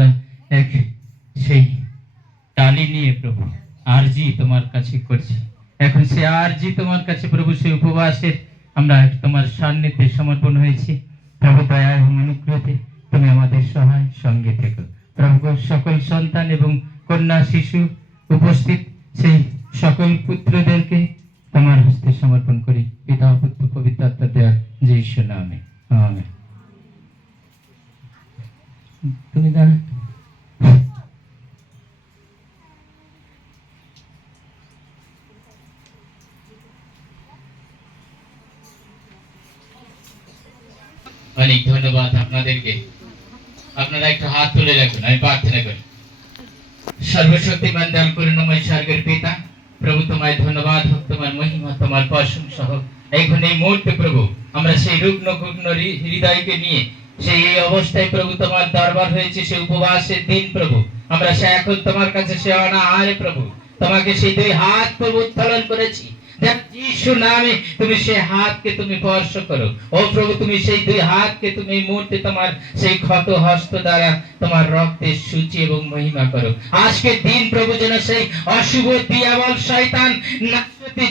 আমরা এক, সেই টালি নিয়ে প্রভু, আরজি তোমার কাছে করছি। এখন সে আরজি তোমার কাছে প্রভু, সেই উপবাসের আমরা তোমার সান্নিধ্যে সমর্পণ হয়েছি। প্রভু, দয়া এবং অনুগ্রহতে তুমি আমাদের সহায় সঙ্গে থেকো। প্রভু, সকল সন্তান এবং কন্যা শিশু উপস্থিত, সেই সকল পুত্রদেরকে তোমার হস্তে সমর্পণ করি। পিতা, পুত্র, পবিত্র আত্মা, দেয়া যে ঈশ্বর নামে তুমি দাঁড়া অনেক ধন্যবাদ আপনাদেরকে। আপনারা একটু হাত তুলে রাখুন, আমি প্রার্থনা করি। সর্বশক্তিমান দান করুণময় স্বর্গের পিতা, প্রভু, তোমায় ধন্যবাদ হোক তোমার মহিমা, তোমার প্রশংসা হোক এখন এই মুহূর্তে প্রভু, আমরা সেই রুগ্ন গুগ্ন হৃদয়কে নিয়ে সেই এই অবস্থায় প্রভু, তোমার দরবার হয়েছে, সেই উপবাসের দিন প্রভু। আমরা সে এখন তোমার কাছে সে অনাহারে প্রভু। তোমাকে সেই দুই হাত প্রভু উত্তোলন করেছি। যিশু নামে তুমি সেই হাতকে তুমি স্পর্শ করো। ও প্রভু, তুমি সেই দুই হাতকে তুমি এই তোমার সেই ক্ষত হস্ত দ্বারা তোমার রক্তের সূচি এবং মহিমা করো। আজকে দিন প্রভু যেন সেই অশুভ দিয়াবল শয়তান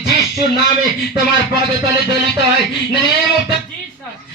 যিশু নামে তোমার পদতলে দলিত হয় নেম অফ দ্য জিসাস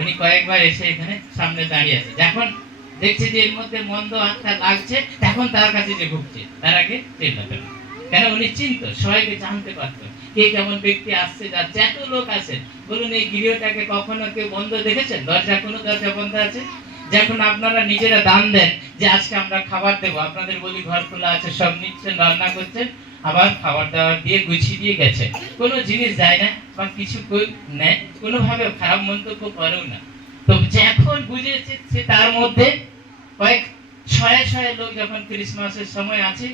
উনি কয়েকবার এসে এখানে সামনে দাঁড়িয়ে আছে। যখন দেখছে যে এর মধ্যে মন্দ আত্মা লাগছে, তখন তার কাছে যে ভুগছে তার আগে। কেন? উনি সবাইকে জানতে পারত। কে কেমন ব্যক্তি আসছে এত লোক আছে, বলুন এই গৃহটাকে কখনো কেউ বন্ধ দেখেছেন দরজা, কোনো দরজা বন্ধ আছে? যখন আপনারা নিজেরা দান দেন যে আজকে আমরা খাবার দেবো, আপনাদের বলি ঘর খোলা আছে, সব নিচ্ছেন, রান্না করছেন আবার খাবার দাবার দিয়ে গুছিয়ে দিয়ে গেছে। কোনো জিনিস যায় না বা কিছু নেয়, কোনোভাবে খারাপ মন্তব্য করেও না। তো যখন বুঝেছে সে তার মধ্যে কয়েক ছয় ছয় লোক যখন ক্রিসমাসের সময় আছে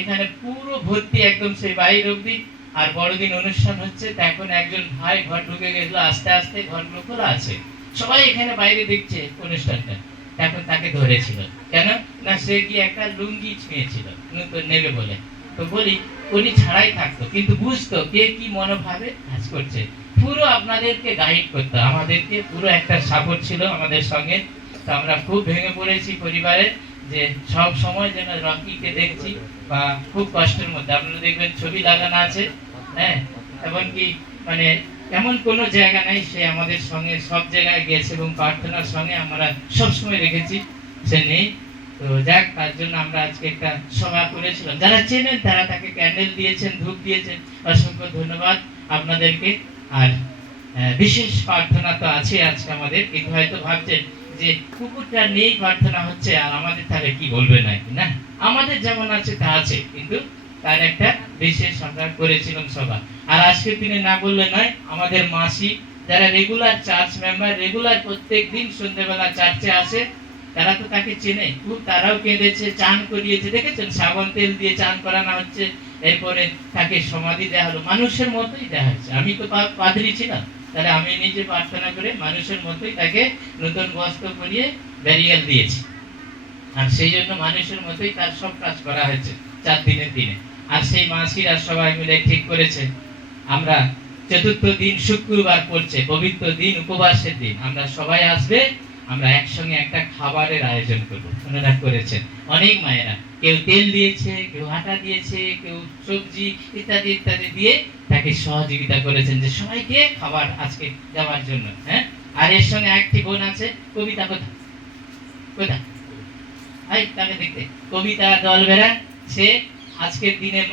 এখানে পুরো ভর্তি একদম সেই বাইর অব্দি আর বড়দিন অনুষ্ঠান হচ্ছে, তা এখন একজন ভাই ঘর ঢুকে গেছিল, আস্তে আস্তে ঘর খোলা আছে। সবাই এখানে বাইরে দেখছে অনুষ্ঠানটা। এখন তাকে ধরেছিল। কেন? না, সে কি একটা লুঙ্গি ছুঁয়েছিল নতুন নেবে বলে। তো বলি, উনি ছাড়াই থাকতো, কিন্তু বুঝতো কে কি মনোভাবে কাজ করছে। পুরো আপনাদেরকে গাইড করতো, আমাদেরকে পুরো একটা সাপোর্ট ছিল আমাদের সঙ্গে। তো আমরা খুব ভেঙে পড়েছি পরিবারে যে সব সময় যেন রকিকে দেখছি বা খুব কষ্টের মধ্যে। আপনারা দেখবেন ছবি লাগানো আছে হ্যাঁ? এমনকি মানে এমন কোনো জায়গা নাই, সে আমাদের সঙ্গে সব জায়গায় গেছে এবং প্রার্থনার সঙ্গে আমরা সবসময় রেখেছি। সে নেই। তো যাক, তার জন্য আমরা আজকে একটা সভা করেছিলাম। যারা চেনেন, তারা তাকে ক্যান্ডেল দিয়েছেন, ধূপ দিয়েছেন, অসংখ্য ধন্যবাদ আপনাদেরকে। আর বিশেষ প্রার্থনা তো আছে আজকে আমাদের। কিন্তু হয়তো ভাবছেন যে কুকুরটা নেই, প্রার্থনা হচ্ছে, আর আমাদের তাহলে কি বলবে না? আমাদের যেমন আছে, তা আছে। কিন্তু তার একটা বিশেষ আমরা করেছিলাম সভা। আর আজকের দিনে না বললে নয়, আমাদের মাসি, যারা রেগুলার চার্চ মেম্বার রেগুলার প্রত্যেক দিন সন্ধ্যেবেলা চার্চে আসে তারা তো তাকে চেনে। খুব তারাও কেঁদেছে, চান করিয়েছে। দেখেছেন? সাবান তেল দিয়ে চান করানো হচ্ছে। এরপরে তাকে সমাধি দেওয়া হলো। মানুষের মতোই দেওয়া হচ্ছে আমি তো পাদ্রী ছিলাম। তাহলে আমি নিজে প্রার্থনা করে মানুষের মতোই তাকে নতুন বস্ত্র পরিয়ে ব্যারিয়াল দিয়েছি। আর সেই জন্য মানুষের মতোই তার সব কাজ করা হয়েছে চার দিনের দিনে। আর সেই মাসিরা সবাই মিলে ঠিক করেছে। আমরা চতুর্থ দিন শুক্রবার পড়ছে, পবিত্র দিন, উপবাসের দিন। আমরা সবাই আসবে আমরা একসঙ্গে একটা খাবারের আয়োজন করব। ওনারা করেছেন। অনেক মায়েরা। কেউ তেল দিয়েছে, কেউ আটা দিয়েছে, কেউ সবজি ইত্যাদি ইত্যাদি দিয়ে তাকে সহযোগিতা করেছেন যে সবাইকে খাবার আজকে দেওয়ার জন্য হ্যাঁ? আর এর সঙ্গে একটি বোন আছে, কবিতা কোথা কোথা হাই তাকে দেখতে। কবিতা দল দলবেরা সে আজকের দিনে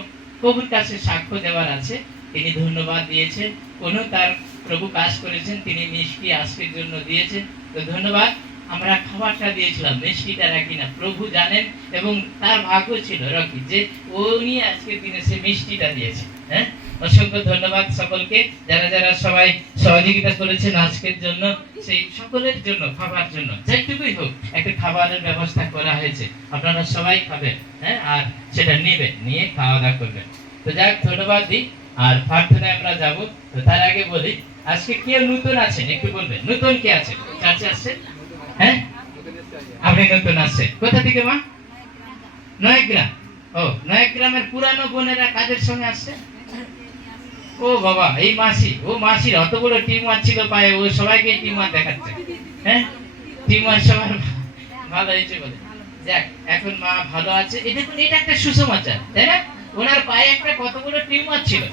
প্রভুর কাছে সাক্ষ্য দেওয়ার আছে। তিনি ধন্যবাদ দিয়েছেন। কোনো তার প্রভু কাজ করেছেন, তিনি মিষ্টি আজকের জন্য দিয়েছেন। তো ধন্যবাদ, আমরা খাবারটা দিয়েছিলাম মিষ্টিটা রাখি না। প্রভু জানেন এবং তার ভাগ্য ছিল রকি যে উনি আজকের দিনে সে মিষ্টিটা দিয়েছে হ্যাঁ? অসংখ্য ধন্যবাদ সকলকে, যারা যারা সবাই সহযোগিতা করেছেন আজকের জন্য, সেই সকলের জন্য, খাবার জন্য, যেটুকুই হোক, একটা খাবারের ব্যবস্থা করা হয়েছে। আপনারা সবাই খাবেন হ্যাঁ? আর সেটা নেবেন, নিয়ে খাওয়া দাওয়া করবেন। তো যাক, ধন্যবাদ দিই, আর প্রার্থনায় আমরা যাব। তো তার আগে বলি আজকে কে নতুন আছেন? একটু বলবেন। নতুন কে আছে চার্চে আসছেন হ্যাঁ? আপনি নতুন আসছেন কোথা থেকে, মা? নয়গ্রাম। ও, নয়গ্রামের পুরানো বোনেরা কাদের সঙ্গে আসছে ও বাবা, এই মাসি। ও মাসির অত বড় টিম ছিল পায়ে। ও সবাইকে টিম দেখাচ্ছে। হ্যাঁ? টিম সবার ভালো হয়েছে বলে। যাক, এখন মা ভালো আছে। এটা এটা একটা সুসমাচার তাই না? ওনার পায়ে একটা কত বড় টিম ছিল।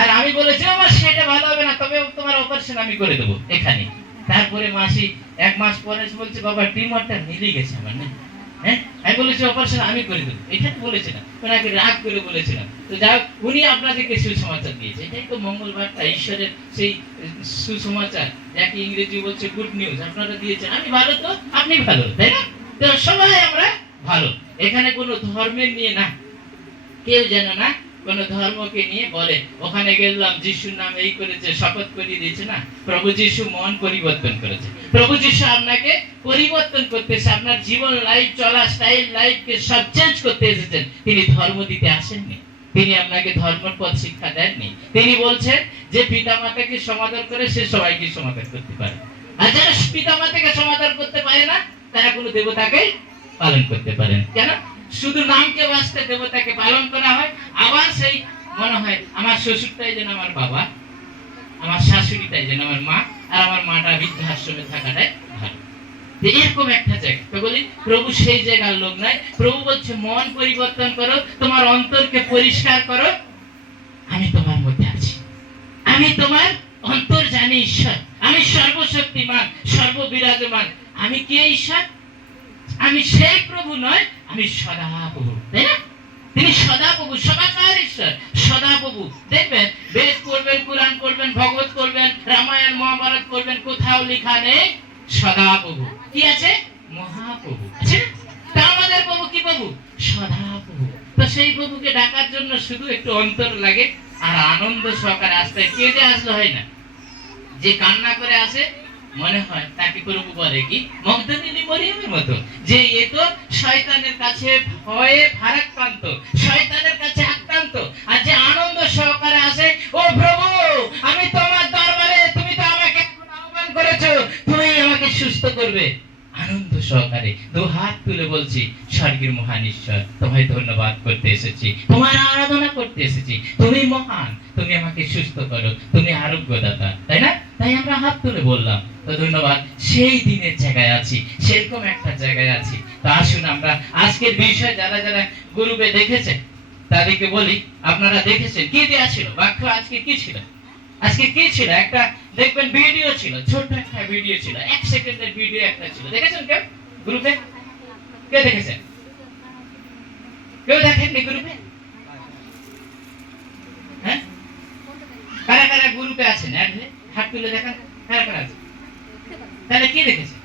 আর আমি বলেছি, আমার সেটা ভালো হবে না, তবে তোমার অপারেশন আমি করে দেবো এখানে। তারপরে মাসি, এক মাস পরে বলছে, বাবা টিমারটা মিলে গেছে আমার, না? হ্যাঁ? আমি বলেছি অপারেশন আমি করে দেবো। এটা তো বলেছিলাম ওনাকে রাগ করে বলেছিলাম। তো যাই উনি আপনাদেরকে সুসমাচার দিয়েছে। এটাই তো মঙ্গলবারটা, ঈশ্বরের সেই সুসমাচার। যাকে ইংরেজি বলছে গুড নিউজ আপনারা দিয়েছেন। আমি ভালো তো? আপনি ভালো, তাই না? তো সবাই আমরা ভালো। এখানে কোনো ধর্মের নিয়ে না, কেউ যেন না কোন ধর্মকে নিয়ে বলে ওখানে গেলাম, যিশুর নাম এই করেছে, শপথ করিয়ে দিয়েছে না? প্রভু যিশু মন পরিবর্তন করেছে। প্রভু যিশু আপনাকে পরিবর্তন করতেছে আপনার জীবন লাইফ চলা স্টাইল লাইফকে সব চেঞ্জ করতে এসেছেন। তিনি ধর্ম দিতে আসেননি। তিনি আপনাকে ধর্মের পথ শিক্ষা দেননি। তিনি বলছেন যে পিতা মাতাকে সমাদর করে সে সবাইকে সমাদর করতে পারে। আর যারা পিতা মাতাকে সমাদর করতে পারে না, তারা কোনো দেবতাকে পালন করতে পারেন কেন? শুধু নামকে বাঁচতে দেবতাকে পালন করা হয়, আবার সেই মনে হয় আমার শ্বশুরটাই যেন আমার বাবা, আমার শাশুড়িটাই যেন আমার মা, আর আমার মাটা বৃদ্ধাশ্রমে থাকাটাই এরকম একটা জায়গা। তো বলি, প্রভু সেই জায়গার লোক নয়। প্রভু বলছে, মন পরিবর্তন করো, তোমার অন্তরকে পরিষ্কার করো। আমি তোমার মধ্যে আছি। আমি তোমার অন্তর জানি ঈশ্বর। আমি সর্বশক্তিমান, সর্ববিরাজমান। আমি কে ঈশ্বর? আমি সেই প্রভু নয় আমি সদা প্রভু তাই না? তিনি সদা প্রভু সদাকার ঈশ্বর সদা প্রভু দেখবেন, বেদ করবেন, কোরআন করবেন, ভগবত করবেন, রামায়ণ, মহাভারত করবেন, কোথাও লেখা নেই সদা প্রভু কি আছে? মহাপ্রভু। আছে তা আমাদের প্রভু কি প্রভু? সদা প্রভু তো সেই প্রভুকে ডাকার জন্য শুধু একটু অন্তর লাগে আর আনন্দ সহকারে আসতে হয়। কেঁদে আসলে হয় না। যে কান্না করে আসে মনে হয় তাকে প্রভু বলে কি? মগদলিনী মরিয়মের মতো, যে এ তো শয়তানের কাছে ভয়ে ভারাক্রান্ত, শয়তানের কাছে আক্রান্ত, আর যে আনন্দ সহকারে আসে, ও প্রভু, আমি তোমার দরবারে, তুমি তো আমাকে এখন আহ্বান করেছ, তুমি আমাকে সুস্থ করবে। আনন্দ সহকারে দু হাত তুলে বলছি স্বর্গের মহান ঈশ্বর, তোমায় ধন্যবাদ করতে এসেছি তোমার আরাধনা করতে এসেছি। তুমি মহান, তুমি আমাকে সুস্থ করো, তুমি আরোগ্যদাতা, তাই না? তাই আমরা হাত তুলে বললাম, তো ধন্যবাদ, সেই দিনের জায়গায় আছি, সেরকম একটা জায়গায় আছি। তো আসুন আমরা আজকের বিষয় যারা যারা গ্রুপে দেখেছেন তাদেরকে বলি, আপনারা দেখেছেন, কি দেওয়া ছিল? বাক্য আজকে কি ছিল? আজকে কি ছিল? একটা, দেখবেন ভিডিও ছিল, ছোট্ট একটা ভিডিও ছিল, এক সেকেন্ডের ভিডিও একটা ছিল। দেখেছেন কেউ? গ্রুপে? কে দেখেছেন কেউ দেখেননি গ্রুপে হ্যাঁ কারা কারা গ্রুপে আছেন অ্যাড হয়ে হাত তুলে দেখেন কারা আছে। তাহলে কি দেখেছে